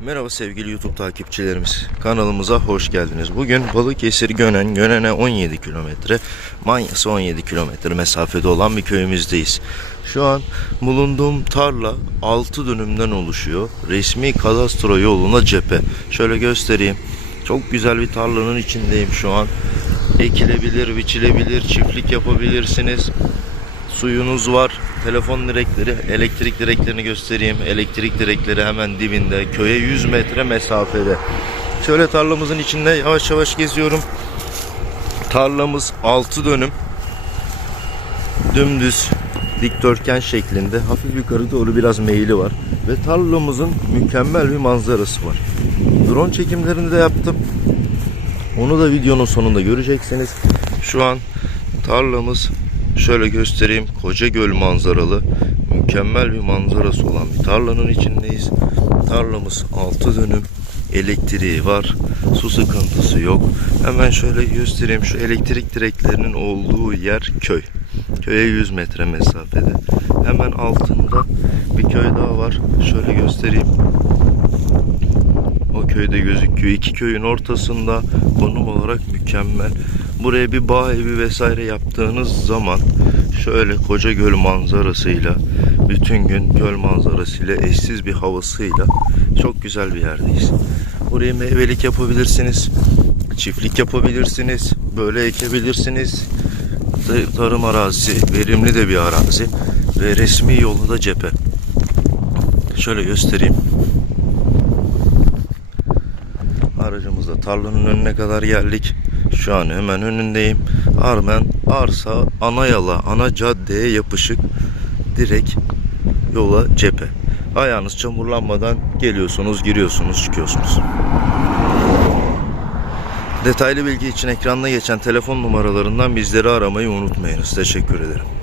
Merhaba sevgili YouTube takipçilerimiz. Kanalımıza hoş geldiniz. Bugün Balıkesir Gönen, Gönen'e 17 kilometre, Manyas'a 17 kilometre mesafede olan bir köyümüzdeyiz. Şu an bulunduğum tarla 6 dönümden oluşuyor. Resmi kadastro yoluna cephe. Şöyle göstereyim. Çok güzel bir tarlanın içindeyim şu an. Ekilebilir, biçilebilir, çiftlik yapabilirsiniz. Suyunuz var. Telefon direkleri, elektrik direklerini göstereyim. Elektrik direkleri hemen dibinde. Köye 100 metre mesafede. Şöyle tarlamızın içinde yavaş yavaş geziyorum. Tarlamız 6 dönüm. Dümdüz dikdörtgen şeklinde. Hafif yukarı doğru biraz meyili var. Ve tarlamızın mükemmel bir manzarası var. Drone çekimlerini de yaptım. Onu da videonun sonunda göreceksiniz. Şu an tarlamız şöyle göstereyim. Koca Göl manzaralı mükemmel bir manzarası olan bir tarlanın içindeyiz. Tarlamız 6 dönüm elektriği var. Su sıkıntısı yok. Hemen şöyle göstereyim. Şu elektrik direklerinin olduğu yer köy. Köye 100 metre mesafede. Hemen altında bir köy daha var. Şöyle göstereyim. O köyde gözüküyor. İki köyün ortasında konum olarak mükemmel. Buraya bir bağ evi vesaire yaptığınız zaman şöyle koca göl manzarasıyla bütün gün göl manzarasıyla eşsiz bir havasıyla çok güzel bir yerdeyiz. Buraya meyvelik yapabilirsiniz. Çiftlik yapabilirsiniz. Böyle ekebilirsiniz. Tar- Tarım arazisi, verimli de bir arazi ve resmi yolu da cephe. Şöyle göstereyim. Aracımızla tarlanın önüne kadar geldik. Şu an hemen önündeyim. Armen arsa ana yala, ana caddeye yapışık direkt yola cephe. Ayağınız çamurlanmadan geliyorsunuz, giriyorsunuz, çıkıyorsunuz. Detaylı bilgi için ekranda geçen telefon numaralarından bizleri aramayı unutmayınız. Teşekkür ederim.